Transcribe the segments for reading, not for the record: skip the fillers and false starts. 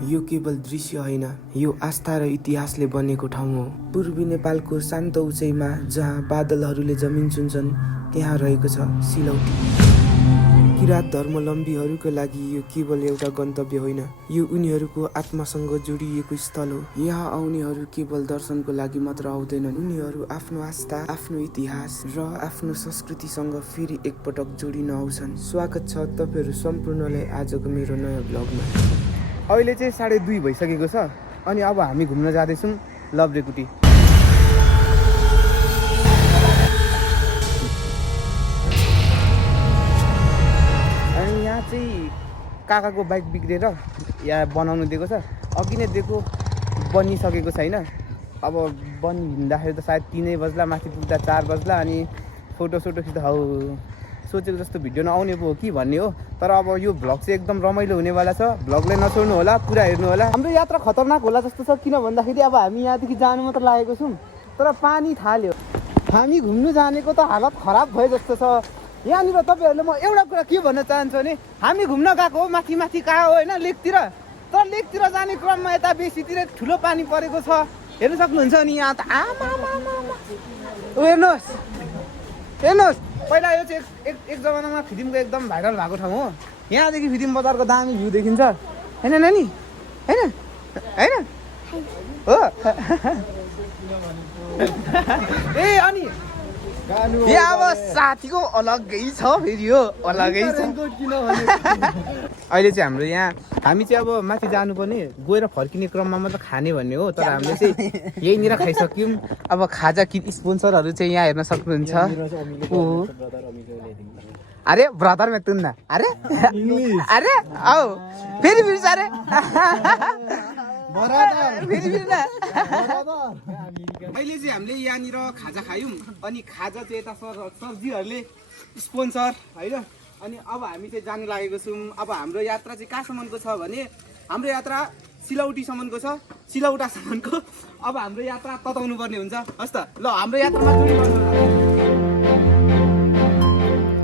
यो केवल दृश्य होइन, यो आस्था र इतिहासले बनेको ठाउँ हो। पूर्वी नेपालको शान्त उचाइमा जहाँ बादलहरूले जमिन छुन्छन् त्यहाँ रहेको छ सिलौटी। किराँत धर्मावलम्बीहरूका लागि यो केवल एउटा गन्तव्य होइन, यो उनीहरूको आत्मासँग जोडिएको स्थल हो। यहाँ आउनेहरू केवल दर्शनको लागि मात्र आउँदैनन्, उनीहरू आफ्नो आस्था, आफ्नो इतिहास र आफ्नो संस्कृतिसँग फेरि एकपटक जोडिन आउँछन्। स्वागत छ तपाईँहरू सम्पूर्णलाई आजको मेरो नयाँ ब्लगमा। अहिले चाहिँ 2:30 भइसकेको छ अनि अब हामी घुम्न जाँदैछौँ लभरेकुटी। अनि यहाँ चाहिँ काकाको बाइक बिग्रेर यहाँ बनाउनु दिएको छ। अघि नै दिएको बनिसकेको छैन। अब बनिँदाखेरि त सायद 3 बज्ला, माथि पुग्दा 4 बज्ला। अनि फोटोसोटो खिच्दा हौ सोचेको जस्तो भिडियो नआउने पो हो कि भन्ने हो। तर अब यो भ्लग चाहिँ एकदम रमाइलो हुनेवाला छ। भ्लगलाई नछोड्नु होला, पुरा हेर्नु होला। हाम्रो यात्रा खतरनाक होला जस्तो छ, किन भन्दाखेरि अब हामी यहाँदेखि जानु मात्र लागेको छौँ, तर पानी थाल्यो। हामी घुम्नु जानेको त हालत खराब भयो जस्तो छ। यहाँनिर तपाईँहरूले म एउटा कुरा के भन्न चाहन्छु भने हामी घुम्न गएको हो माथि माथि कहाँ हो होइन, लेकतिर। तर लेकतिर जाने क्रममा यता बेसीतिर ठुलो पानी परेको छ, हेर्नु सक्नुहुन्छ नि। यहाँ त हेर्नुहोस् हेर्नुहोस्। पहिला यो चाहिँ एक जमानामा फिल्मको एकदम भाइरल भएको ठाउँ हो। यहाँदेखि फिल्म बजारको दामी भ्यू देखिन्छ होइन नानी, होइन होइन हो। ए अनि यहाँ अब साथीको अलग्गै छ फेरि, हो अलग्गै छ। अहिले चाहिँ हाम्रो यहाँ हामी चाहिँ अब माथि जानुपर्ने, गएर फर्किने क्रममा मात्र खाने भन्ने हो। तर हामीले चाहिँ यहीँनिर खाइसक्यौँ। अब खाजा कि स्पोन्सरहरू चाहिँ यहाँ हेर्न सक्नुहुन्छ। अरे ब्रदर में तुम ना, अरे अरे आओ फेरि फेरि अरे अहिले चाहिँ हामीले यहाँनिर खाजा खायौँ। अनि खाजा चाहिँ यता सरजीहरूले स्पोन्सर होइन। अनि अब हामी चाहिँ जानु लागेको छौँ। अब हाम्रो यात्रा चाहिँ कहाँसम्मको छ भने हाम्रो यात्रा सिलौटीसम्मको छ, सिलौटासम्मको। अब हाम्रो यात्रा तताउनु पर्ने हुन्छ। हस् त ल, हाम्रो यात्रामा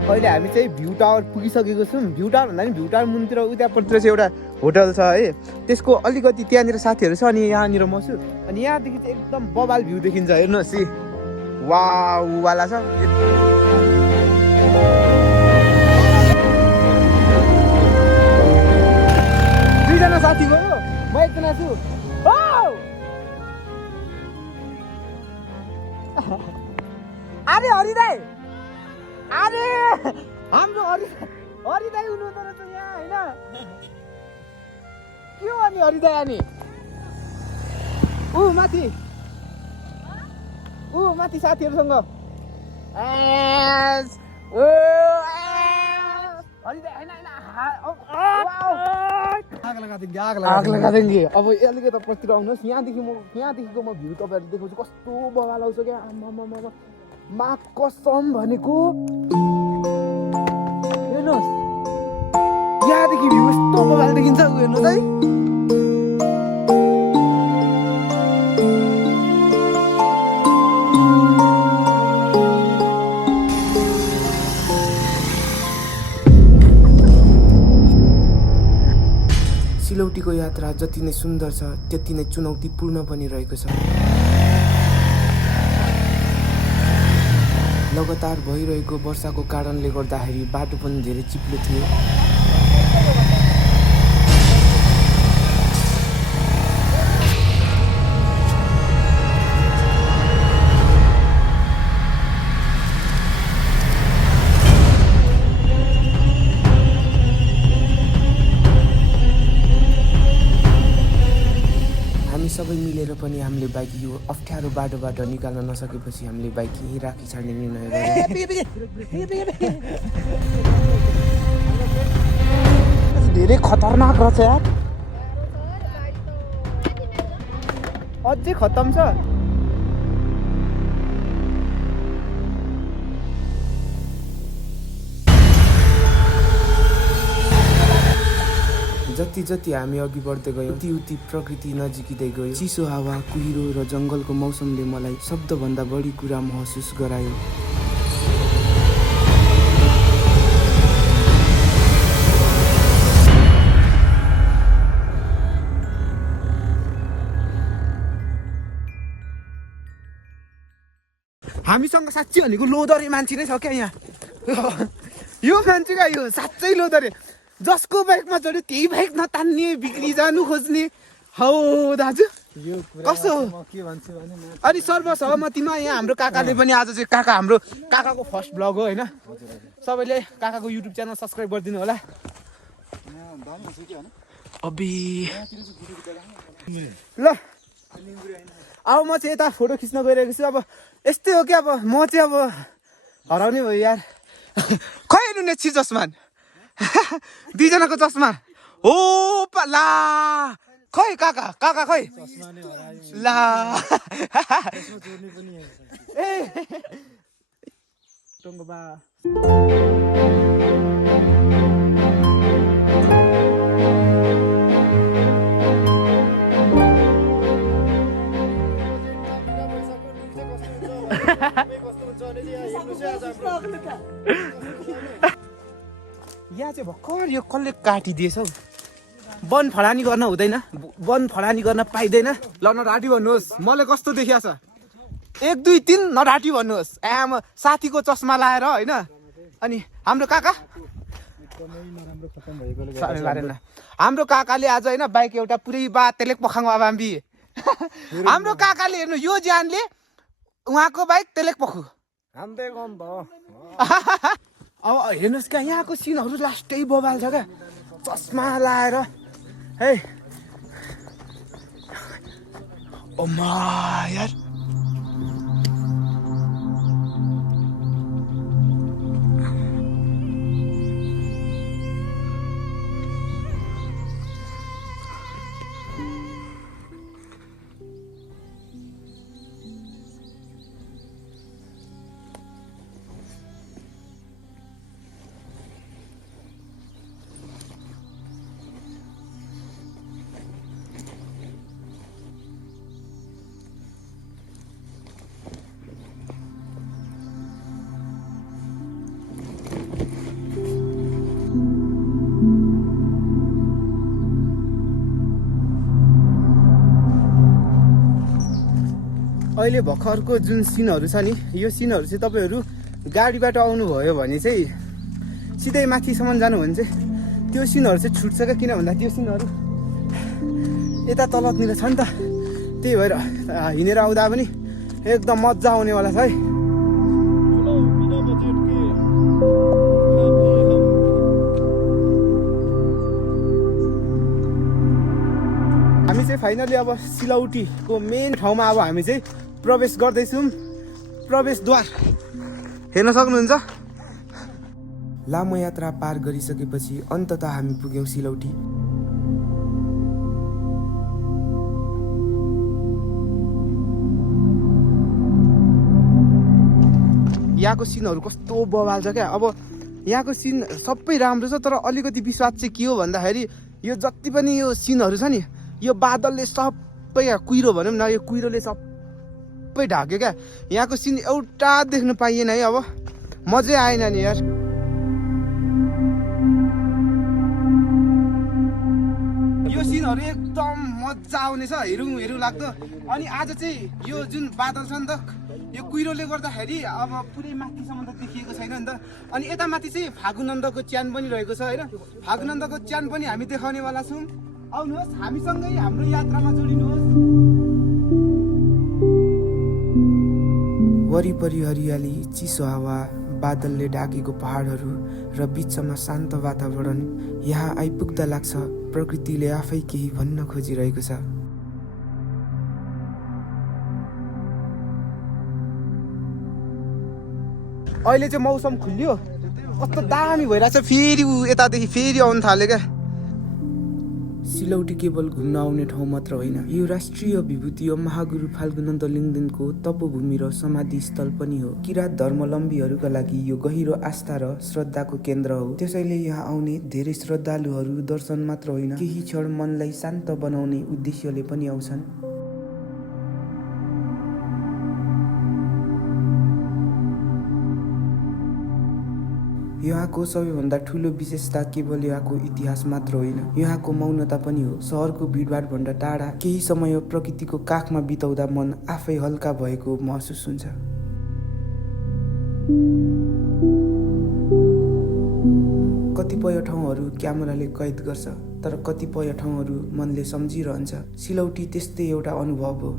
अहिले हामी चाहिँ भ्यू टावर पुगिसकेको छौँ। भ्यू टावर भन्दा पनि भ्यू टावर मुनतिर उतापट्टि चाहिँ एउटा होटल छ है, त्यसको अलिकति त्यहाँनिर साथीहरू छ। अनि यहाँनिर म छु। अनि यहाँदेखि चाहिँ एकदम बबाल भ्यू देखिन्छ, हेर्नुहोस् है। वाउ वाला छ। दुईजना साथी गयो, म एकजना छु। अरे हरिदाई, अरे हाम्रो हरिदाई हुनुहुँदो रहेछ यहाँ होइन। के हो अनि हरिदाई? अनि माथि साथीहरूसँग आग लगा देंगे। अब अलिकति पछितिर आउनुहोस्। यहाँदेखिको म भ्यू तपाईँहरूले देखाउँछु कस्तो बवाल आउँछ क्या। मा कसम भनेको हेर्नुहोस्, यहाँदेखि भ्यू यस्तो बवाल देखिन्छ। हेर्नुहोस् है, सिलौटीको यात्रा जति नै सुन्दर छ त्यति नै चुनौतीपूर्ण पनि रहेको छ। लगातार भइरहेको वर्षाको कारणले गर्दाखेरि बाटो पनि धेरै चिप्लो थियो। सबै मिलेर पनि हामीले बाइक यो अप्ठ्यारो बाटोबाट निकाल्न नसकेपछि हामीले बाइक यहीँ राखी छाड्ने निर्णय गर्यौँ। धेरै खतरनाक रहेछ यार, अझै खतम छ। जति जति हामी अघि बढ्दै गयौँ उति प्रकृति नजिकिँदै गयो। चिसो हावा, कुहिरो र जङ्गलको मौसमले मलाई शब्दभन्दा बढी कुरा महसुस गरायो। हामीसँग साँच्ची भनेको लोदरे मान्छे नै छ क्या यहाँ यो मान्छे क्या यो साँच्चै लोदरे जसको बाइकमा चढ्यो त्यही बाइक नतान्ने बिक्री जानु खोज्ने हौ दाजु कस्तो अनि सर्वसहमतिमा यहाँ हाम्रो काकाले पनि आज चाहिँ हाम्रो काकाको फर्स्ट ब्लग हो होइन सबैले काकाको युट्युब च्यानल सब्सक्राइब गरिदिनु होला अबे ल अब म चाहिँ यता फोटो खिच्न गइरहेको छु अब यस्तै हो क्या अब म चाहिँ अब हराउने भयो यार खै हेर्नु नेछि चस्मा दुईजनाको चस्मा हो ला खै काका खै ला ए टङ्गबा यहाँ चाहिँ भर्खर यो कसले काटिदिएछ हौ वन फडानी गर्न हुँदैन वन फडानी गर्न पाइँदैन ल नढाँटी भन्नुहोस् मलाई कस्तो देखिया छ 1 2 3 नढाँटी भन्नुहोस् आमा साथीको चस्मा लाएर होइन अनि हाम्रो काका हाम्रो काकाले आज होइन बाइक एउटा पुरै बा तेलेक पखाङ बाम्बी हाम्रो काकाले हेर्नु यो ज्यानले उहाँको बाइक तेलेक पखु अब हेर्नुहोस् क्या यहाँको सिनहरू लास्टै बबाल छ क्या चस्मा लाएर है ओमा यार अहिले भर्खरको जुन सिनहरू छ नि यो सिनहरू चाहिँ तपाईँहरू गाडीबाट आउनुभयो भने चाहिँ सिधै माथिसम्म जानु भने चाहिँ त्यो सिनहरू चाहिँ छुट्छ क्या किन भन्दा त्यो सिनहरू यता तलतिर छ नि त त्यही भएर हिँडेर आउँदा पनि एकदम मजा आउनेवाला छ है हामी चाहिँ फाइनली अब सिलौटीको मेन ठाउँमा अब हामी चाहिँ प्रवेश गर्दैछौँ प्रवेशद्वार हेर्न सक्नुहुन्छ लामो यात्रा पार गरिसकेपछि अन्ततः हामी पुग्यौँ सिलौटी यहाँको सिनहरू कस्तो बवाल छ क्या अब यहाँको सिन सबै राम्रो छ तर अलिकति विश्वास चाहिँ के हो भन्दाखेरि यो जति पनि यो सिनहरू छ नि यो बादलले सबै कुहिरो भनौँ न यो कुहिरोले सबै ढाक्यो क्या यहाँको सिन एउटा देख्न पाइएन है अब मजै आएन नि यार यो सिनहरू एकदम मजा आउने छ हेरौँ लाग्दो अनि आज चाहिँ यो जुन बादल छ नि त यो कुहिरोले गर्दाखेरि अब पुरै माथिसम्म त देखिएको छैन नि त अनि यता माथि चाहिँ फागुनन्दको च्यान पनि रहेको छ होइन फागुनन्दको च्यान पनि हामी देखाउनेवाला छौँ आउनुहोस् हामीसँगै हाम्रो यात्रामा जोडिनुहोस् वरिपरि हरियाली चिसो हावा बादलले ढाकेको पहाडहरू र बिचमा शान्त वातावरण यहाँ आइपुग्दा लाग्छ प्रकृतिले आफै केही भन्न खोजिरहेको छ अहिले चाहिँ मौसम खुल्यो कस्तो दामी भइरहेछ फेरि यतादेखि फेरि आउनु थाल्यो क्या सिलौटी केवल घुम्न आउने ठाउँ मात्र होइन यो राष्ट्रिय विभूति हो महागुरु फाल्गुनन्द लिङ्गदेनको तपोभूमि र समाधि स्थल पनि हो किराँत धर्मावलम्बीहरूका लागि यो गहिरो आस्था र श्रद्धाको केन्द्र हो त्यसैले यहाँ आउने धेरै श्रद्धालुहरू दर्शन मात्र होइन केही क्षण मनलाई शान्त बनाउने उद्देश्यले पनि आउँछन् यहाँको सबैभन्दा ठुलो विशेषता केवल यहाँको इतिहास मात्र होइन यहाँको मौनता पनि हो सहरको भिडभाड भन्दा टाढा केही समय प्रकृतिको काखमा बिताउँदा मन आफै हल्का भएको महसुस हुन्छ कतिपय ठाउँहरू क्यामेराले कैद गर्छ तर कतिपय ठाउँहरू मनले सम्झिरहन्छ। सिलौटी त्यस्तै एउटा अनुभव हो।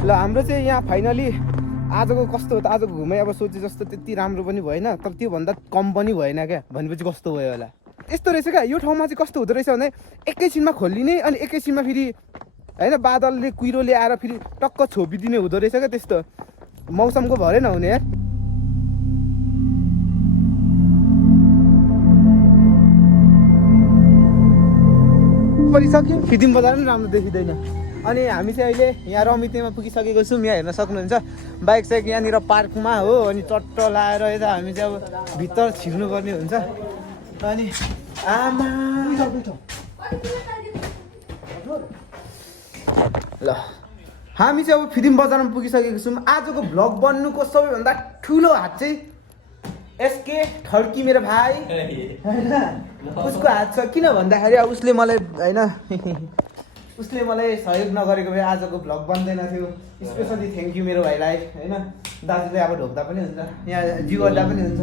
ल हाम्रो चाहिँ यहाँ फाइनली आजको कस्तो हो त, आजको घुमाइ अब सोचे जस्तो त्यति राम्रो पनि भएन तर त्योभन्दा कम पनि भएन क्या। भनेपछि कस्तो भयो होला, यस्तो रहेछ क्या यो ठाउँमा चाहिँ। कस्तो हुँदो रहेछ भने एकैछिनमा खोलिने अनि एकैछिनमा फेरि होइन बादलले कुहिरोले आएर फेरि टक्क छोपिदिने हुँदो रहेछ क्या। त्यस्तो मौसमको भरै नहुने यार। परिसक्यो, फिदिम बजार पनि राम्रो देखिँदैन। अनि हामी चाहिँ अहिले यहाँ रमितेमा पुगिसकेको छौँ। यहाँ हेर्न सक्नुहुन्छ बाइक साइक यहाँनिर पार्कमा हो। अनि चट्ट लाएर यता हामी चाहिँ अब भित्र छिर्नुपर्ने हुन्छ। अनि आमा ल हामी चाहिँ अब फिदिम बजारमा पुगिसकेको छौँ। आजको भ्लग बन्नुको सबैभन्दा ठुलो हात चाहिँ एसके ठड्की मेरो भाइ होइन, उसको हात छ। किन भन्दाखेरि अब उसले मलाई होइन उसले मलाई सहयोग नगरेको भए आजको भ्लग बन्दैन थियो। स्पेसली थ्याङ्क यू मेरो भाइलाई होइन। दाजुले अब ढोक्दा पनि हुन्छ, यहाँ जिउ गर्दा पनि हुन्छ।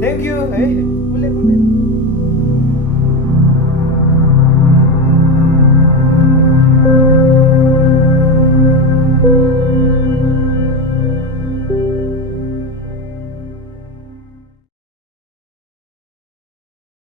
थ्याङ्क यू है।